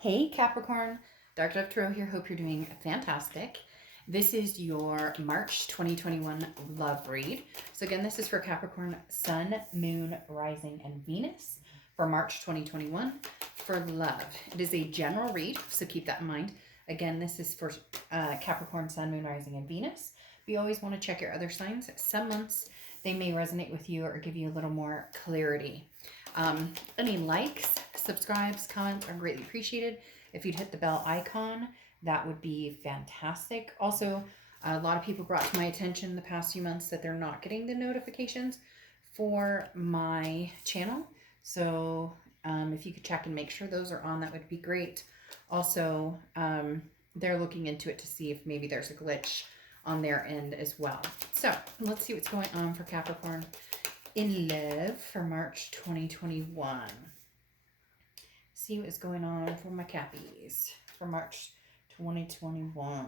Hey Capricorn, Dark Dove Tarot here. Hope you're doing fantastic. This is your March 2021 love read. So again, this is for Capricorn, Sun, Moon, Rising, and Venus for March 2021 for love. It is a general read, so keep that in mind. Again, this is for Capricorn, Sun, Moon, Rising, and Venus. But you always want to check your other signs. Some months they may resonate with you or give you a little more clarity. Any likes, subscribes, comments are greatly appreciated. If you'd hit the bell icon, that would be fantastic. Also, a lot of people brought to my attention the past few months that they're not getting the notifications for my channel. So if you could check and make sure those are on, that would be great. Also, they're looking into it to see if maybe there's a glitch on their end as well. So let's see what's going on for Capricorn in love for March 2021. See what is going on for my Cappies for March 2021.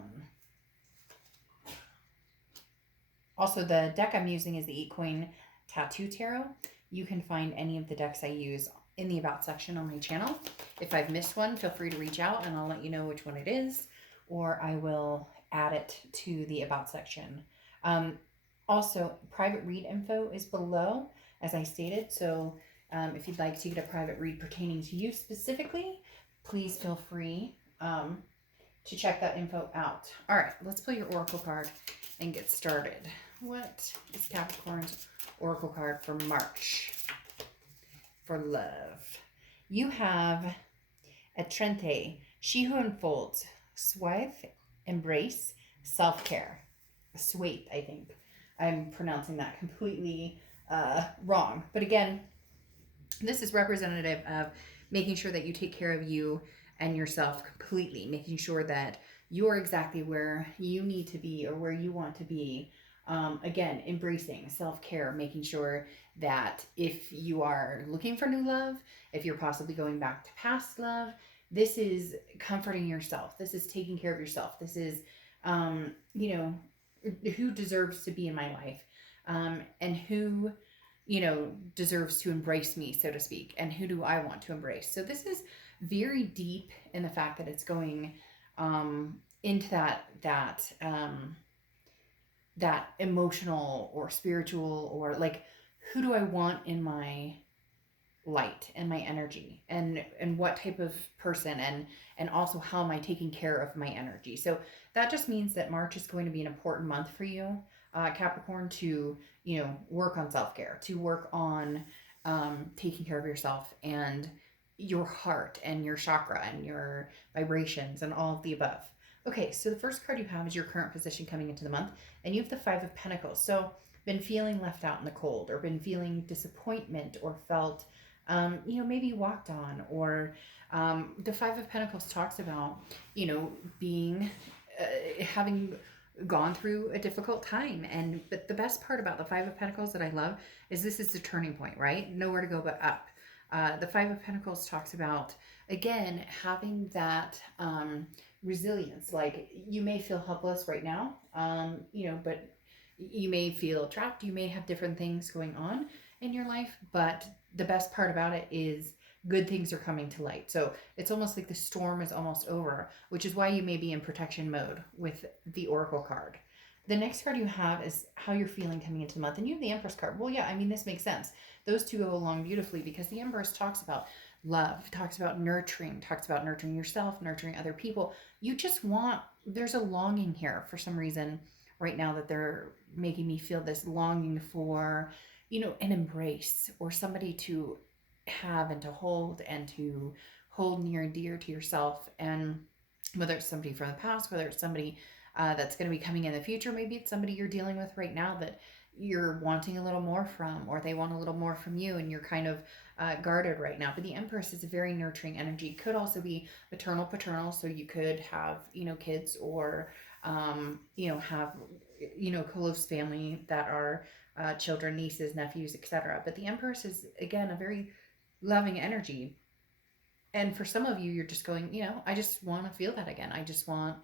Also, the deck I'm using is the 8-coin Tattoo Tarot. You can find any of the decks I use in the About section on my channel. If I've missed one, feel free to reach out and I'll let you know which one it is, or I will add it to the About section. Also, private read info is below, as I stated. So if you'd like to get a private read pertaining to you specifically, please feel free to check that info out. All right, let's pull your Oracle card and get started. What is Capricorn's Oracle card for March for love? You have a Trente, she who unfolds, suave, embrace, self-care. Sweet, I think. I'm pronouncing that completely wrong. But again, this is representative of making sure that you take care of you and yourself completely, making sure that you're exactly where you need to be or where you want to be. Again, embracing self-care, making sure that if you are looking for new love, if you're possibly going back to past love, this is comforting yourself. This is taking care of yourself. This is, who deserves to be in my life, and who deserves to embrace me, so to speak, and who do I want to embrace. So this is very deep in the fact that it's going into that emotional or spiritual, or like, who do I want in my light and my energy, and what type of person, and also how am I taking care of my energy. So that just means that March is going to be an important month for you, Capricorn, to work on self-care, to work on taking care of yourself and your heart and your chakra and your vibrations and all of the above. Okay, so the first card you have is your current position coming into the month, and you have the Five of Pentacles. So been feeling left out in the cold, or been feeling disappointment, or felt maybe walked on, or the Five of Pentacles talks about, being, having gone through a difficult time. But the best part about the Five of Pentacles that I love is this is the turning point, right? Nowhere to go but up. The Five of Pentacles talks about, again, having that resilience. Like, you may feel helpless right now, but you may feel trapped. You may have different things going on in your life, but the best part about it is good things are coming to light. So it's almost like the storm is almost over, which is why you may be in protection mode with the Oracle card. The next card you have is how you're feeling coming into the month, and you have the Empress card. Well, yeah, I mean, this makes sense. Those two go along beautifully, because the Empress talks about love, talks about nurturing yourself, nurturing other people. You just want, there's a longing here for some reason right now, that they're making me feel this longing for, an embrace, or somebody to have and to hold near and dear to yourself. And whether it's somebody from the past, whether it's somebody that's going to be coming in the future, maybe it's somebody you're dealing with right now that you're wanting a little more from, or they want a little more from you, and you're kind of guarded right now. But the Empress is a very nurturing energy. Could also be maternal, paternal, so you could have kids, or have close family that are children, nieces, nephews, etc. But the Empress is, again, a very loving energy. And for some of you, you're just going, I just want to feel that again. I just want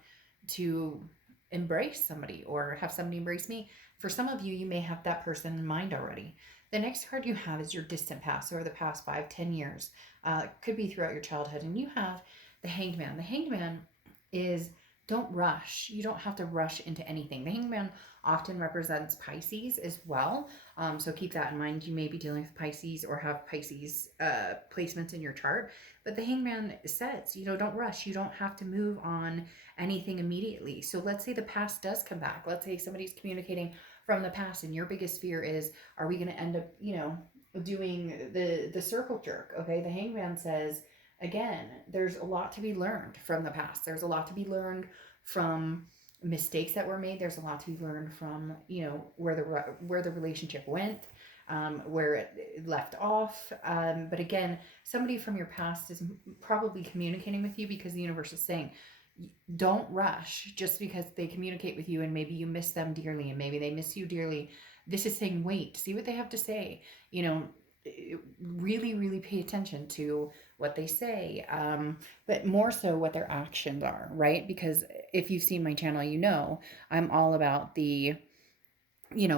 to embrace somebody, or have somebody embrace me. For some of you, you may have that person in mind already. The next card you have is your distant past, or the past 5-10 years. Could be throughout your childhood. And you have The Hanged Man. The Hanged Man is, don't rush. You don't have to rush into anything. The Hanged Man often represents Pisces as well. So keep that in mind. You may be dealing with Pisces or have Pisces placements in your chart. But the Hanged Man says, don't rush. You don't have to move on anything immediately. So let's say the past does come back. Let's say somebody's communicating from the past, and your biggest fear is, are we going to end up, doing the circle jerk? Okay, the Hangman says, again, there's a lot to be learned from the past. There's a lot to be learned from mistakes that were made. There's a lot to be learned from, where the relationship went, where it left off. But again, somebody from your past is probably communicating with you because the universe is saying, don't rush just because they communicate with you and maybe you miss them dearly and maybe they miss you dearly. This is saying, wait, see what they have to say. Really, really pay attention to what they say, but more so what their actions are, right? Because if you've seen my channel, I'm all about the,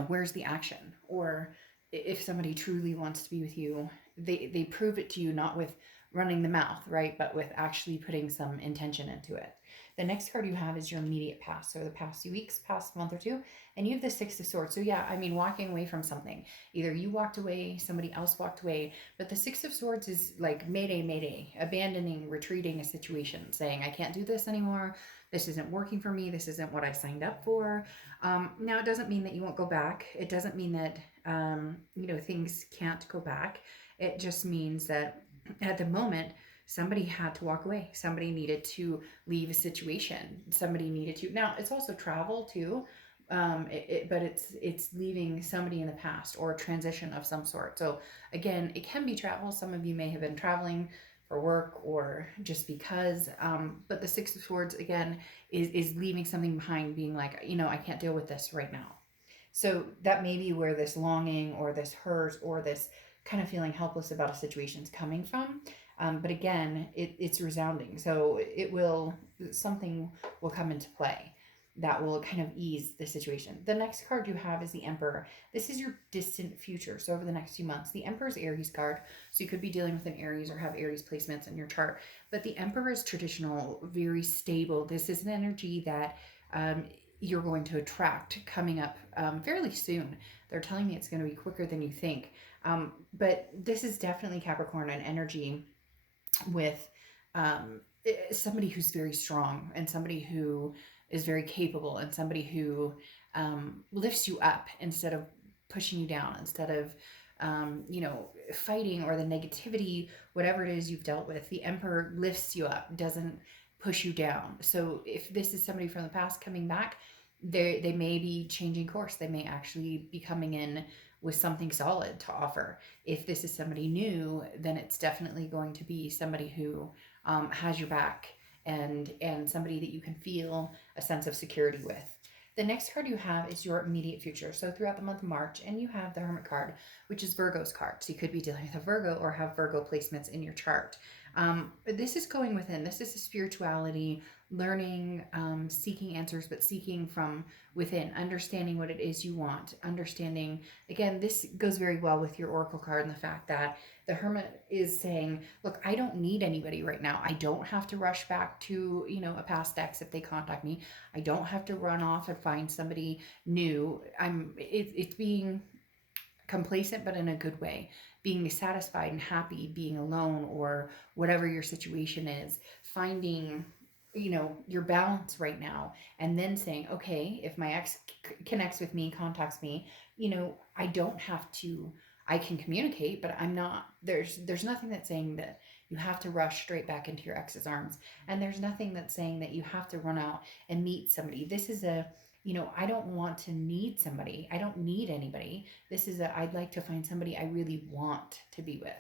where's the action? Or if somebody truly wants to be with you, they prove it to you, not with running the mouth, right? But with actually putting some intention into it. The next card you have is your immediate past. So the past few weeks, past month or two, and you have the Six of Swords. So yeah, walking away from something. Either you walked away, somebody else walked away, but the Six of Swords is like mayday, mayday, abandoning, retreating a situation, saying, I can't do this anymore. This isn't working for me. This isn't what I signed up for. Now, it doesn't mean that you won't go back. It doesn't mean that, things can't go back. It just means that at the moment, somebody had to walk away. Somebody needed to leave a situation. Somebody needed to. Now, it's also travel too, but it's leaving somebody in the past or a transition of some sort. So again, it can be travel. Some of you may have been traveling for work or just because. But the Six of Swords again is leaving something behind, being like, I can't deal with this right now. So that may be where this longing or this hurt or this kind of feeling helpless about a situation is coming from. But again, it's resounding. So something will come into play that will kind of ease the situation. The next card you have is the Emperor. This is your distant future. So over the next few months, the Emperor's Aries card. So you could be dealing with an Aries or have Aries placements in your chart. But the Emperor is traditional, very stable. This is an energy that you're going to attract coming up fairly soon. They're telling me it's going to be quicker than you think. But this is definitely Capricorn, an energy with somebody who's very strong and somebody who is very capable and somebody who lifts you up instead of pushing you down, instead of fighting or the negativity, whatever it is you've dealt with. The Emperor lifts you up, doesn't push you down. So if this is somebody from the past coming back, they may be changing course. They may actually be coming in with something solid to offer. If this is somebody new, then it's definitely going to be somebody who has your back and somebody that you can feel a sense of security with. The next card you have is your immediate future. So throughout the month of March, and you have the Hermit card, which is Virgo's card. So you could be dealing with a Virgo or have Virgo placements in your chart. This is going within. This is a spirituality, learning, seeking answers, but seeking from within, understanding what it is you want, understanding. Again, this goes very well with your Oracle card and the fact that the Hermit is saying, look, I don't need anybody right now. I don't have to rush back to, a past ex if they contact me. I don't have to run off and find somebody new. It's being complacent, but in a good way, being satisfied and happy, being alone or whatever your situation is, finding your balance right now, and then saying, okay, if my ex connects with me, contacts me, I don't have to, I can communicate, but I'm not, there's nothing that's saying that you have to rush straight back into your ex's arms, and there's nothing that's saying that you have to run out and meet somebody. This is I don't want to need somebody. I don't need anybody. This is I'd like to find somebody I really want to be with.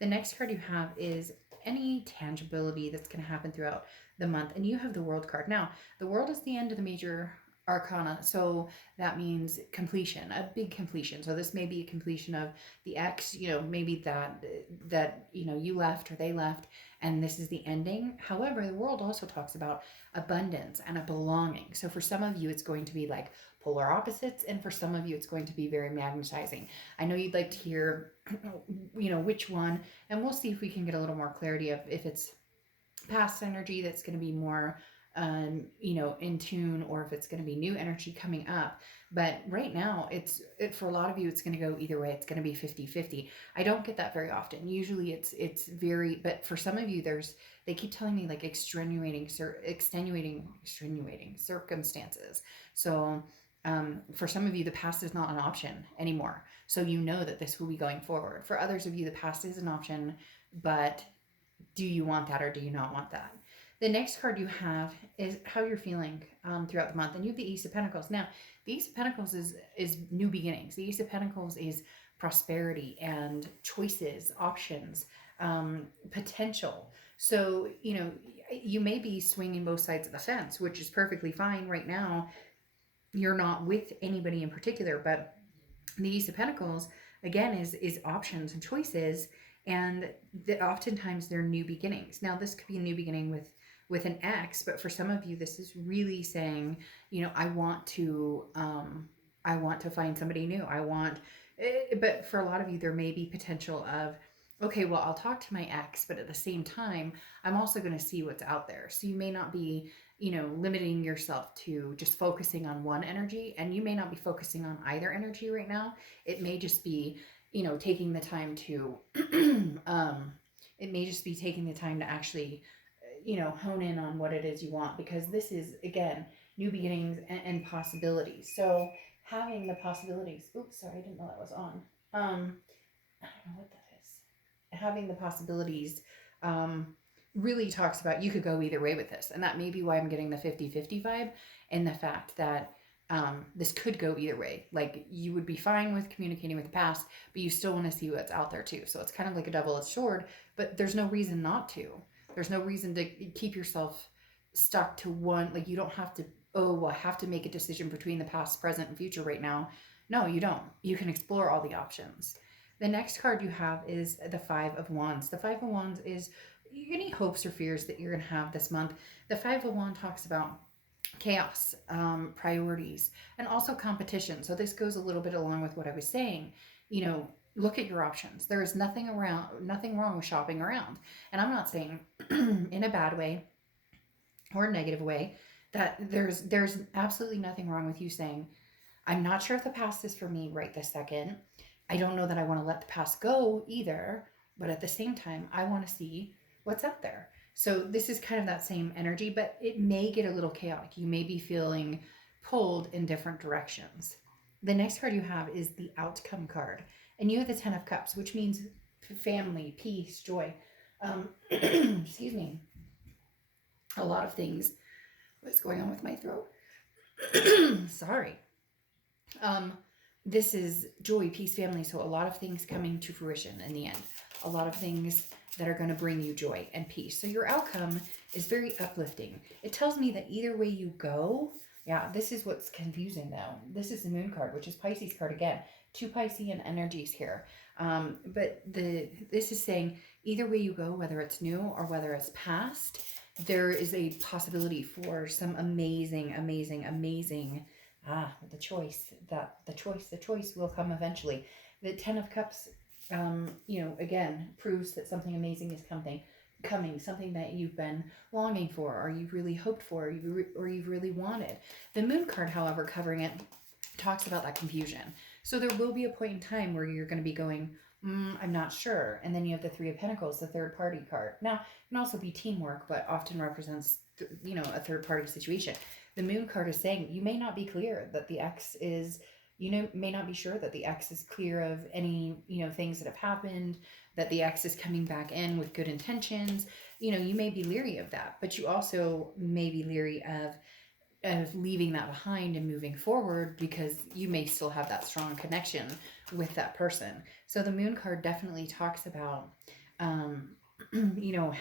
The next card you have is any tangibility that's going to happen throughout the month. And you have the World card. Now, the World is the end of the major arcana. So that means completion, a big completion. So this may be a completion of the ex, maybe that you left or they left, and this is the ending. However, the World also talks about abundance and a belonging. So for some of you, it's going to be like polar opposites, and for some of you, it's going to be very magnetizing. I know you'd like to hear, which one, and we'll see if we can get a little more clarity of if it's past energy that's going to be more in tune, or if it's going to be new energy coming up. But right now, for a lot of you, it's going to go either way. It's going to be 50-50. I don't get that very often. Usually it's very, but for some of you, they keep telling me like extenuating circumstances. So for some of you, the past is not an option anymore. So you know that this will be going forward. For others of you, the past is an option, but do you want that or do you not want that? The next card you have is how you're feeling throughout the month. And you have the Ace of Pentacles. Now, the Ace of Pentacles is new beginnings. The Ace of Pentacles is prosperity and choices, options, potential. So, you may be swinging both sides of the fence, which is perfectly fine right now. You're not with anybody in particular, but the Ace of Pentacles, again, is options and choices, and oftentimes they're new beginnings. Now, this could be a new beginning with an ex, but for some of you, this is really saying, I want to find somebody new. But for a lot of you, there may be potential of, okay, well, I'll talk to my ex, but at the same time, I'm also going to see what's out there. So you may not be, limiting yourself to just focusing on one energy, and you may not be focusing on either energy right now. It may just be, taking the time to, actually, hone in on what it is you want, because this is, again, new beginnings and possibilities. So having the possibilities, oops, sorry, I didn't know that was on. I don't know what that is. Having the possibilities, really talks about you could go either way with this. And that may be why I'm getting the 50-50 vibe, and the fact that this could go either way. Like, you would be fine with communicating with the past, but you still want to see what's out there too. So it's kind of like a double-edged sword, but there's no reason not to. There's no reason to keep yourself stuck to one. Like, you don't have to, I have to make a decision between the past, present, and future right now. No, you don't. You can explore all the options. The next card you have is the Five of Wands. The Five of Wands is any hopes or fears that you're going to have this month. The Five of Wands talks about chaos, priorities, and also competition. So this goes a little bit along with what I was saying. Look at your options. There is nothing wrong with shopping around. And I'm not saying in a bad way or a negative way that there's absolutely nothing wrong with you saying, I'm not sure if the past is for me right this second. I don't know that I want to let the past go either, but at the same time, I want to see what's out there. So this is kind of that same energy, but it may get a little chaotic. You may be feeling pulled in different directions. The next card you have is the Outcome card, and you have the Ten of Cups, which means family, peace, joy. Excuse me. A lot of things. What's going on with my throat? Sorry. This is joy, peace, family. So a lot of things coming to fruition in the end. A lot of things that are going to bring you joy and peace. So your outcome is very uplifting. It tells me that either way you go, this is what's confusing though. This is the Moon card, which is Pisces card again. Two Piscean energies here. But this is saying either way you go, whether it's new or whether it's past, there is a possibility for some amazing the choice will come eventually. The Ten of Cups, again, proves that something amazing is coming, something that you've been longing for, or you've really hoped for, or you've really wanted. The Moon card, however, covering it, talks about that confusion. So there will be a point in time where you're going to be going, I'm not sure. And then you have the Three of Pentacles, the third party card. Now, it can also be teamwork, but often represents, a third party situation. The Moon card is saying you may not be clear that the ex is, may not be sure that the ex is clear of any, things that have happened, that the ex is coming back in with good intentions. You may be leery of that, but you also may be leery of leaving that behind and moving forward, because you may still have that strong connection with that person. So the Moon card definitely talks about,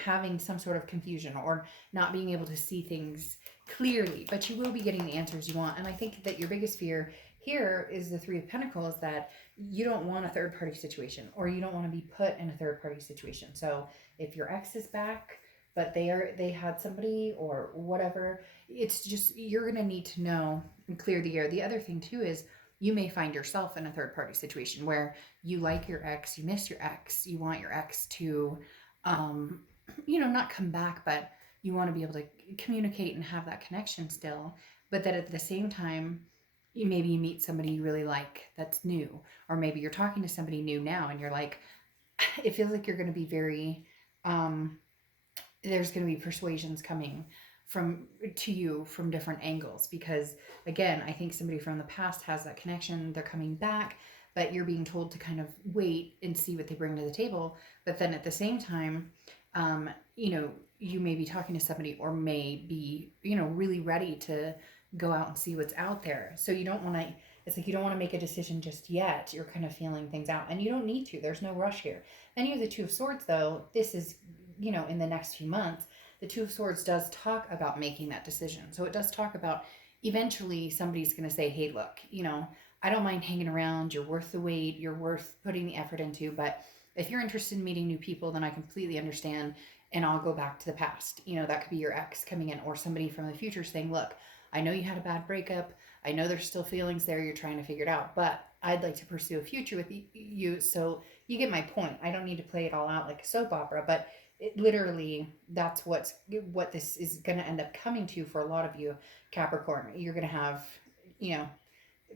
having some sort of confusion or not being able to see things clearly, but you will be getting the answers you want. And I think that your biggest fear here is the Three of Pentacles, that you don't want a third party situation, or you don't want to be put in a third party situation. So if your ex is back, but they had somebody or whatever, it's just, you're going to need to know and clear the air. The other thing too is you may find yourself in a third party situation where you like your ex, you miss your ex, you want your ex to not come back, but you want to be able to communicate and have that connection still. But that at the same time, maybe you meet somebody you really like that's new, or maybe you're talking to somebody new now and you're like, it feels like you're going to be very, um, there's going to be persuasions coming from to you from different angles, because again, I think somebody from the past has that connection, they're coming back, but you're being told to kind of wait and see what they bring to the table. But then at the same time, um, you may be talking to somebody, or may be, really ready to go out and see what's out there. So you don't want to, it's like you don't want to make a decision just yet. You're kind of feeling things out, and you don't need to. There's no rush here. Then you have the Two of Swords, though. This is, in the next few months. The Two of Swords does talk about making that decision. So it does talk about eventually somebody's going to say, hey, look, I don't mind hanging around. You're worth the wait. You're worth putting the effort into. But if you're interested in meeting new people, then I completely understand. And I'll go back to the past. That could be your ex coming in, or somebody from the future saying, look, I know you had a bad breakup. I know there's still feelings there. You're trying to figure it out. But I'd like to pursue a future with you. So you get my point. I don't need to play it all out like a soap opera. But literally, that's what this is going to end up coming to for a lot of you, Capricorn. You're going to have, you know,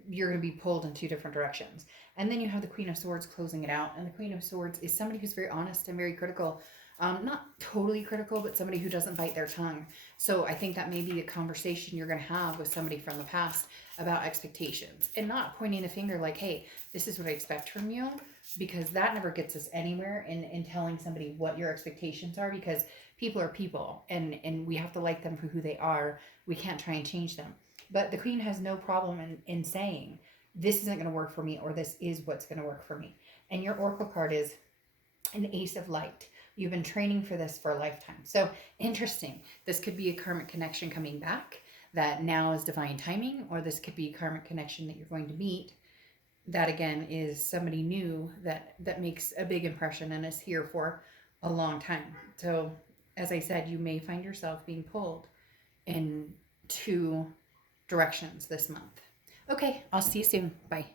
you're going to be pulled in two different directions. And then you have the Queen of Swords closing it out. And the Queen of Swords is somebody who's very honest and very critical. Not totally critical, but somebody who doesn't bite their tongue. So I think that may be a conversation you're going to have with somebody from the past about expectations, and not pointing the finger like, hey, this is what I expect from you, because that never gets us anywhere in telling somebody what your expectations are, because people are people, and we have to like them for who they are. We can't try and change them. But the Queen has no problem in saying, this isn't going to work for me, or this is what's going to work for me. And your Oracle card is an Ace of Light. You've been training for this for a lifetime. So interesting. This could be a karmic connection coming back that now is divine timing, or this could be a karmic connection that you're going to meet that again is somebody new that makes a big impression and is here for a long time. So as I said, you may find yourself being pulled in two directions this month. Okay, I'll see you soon. Bye.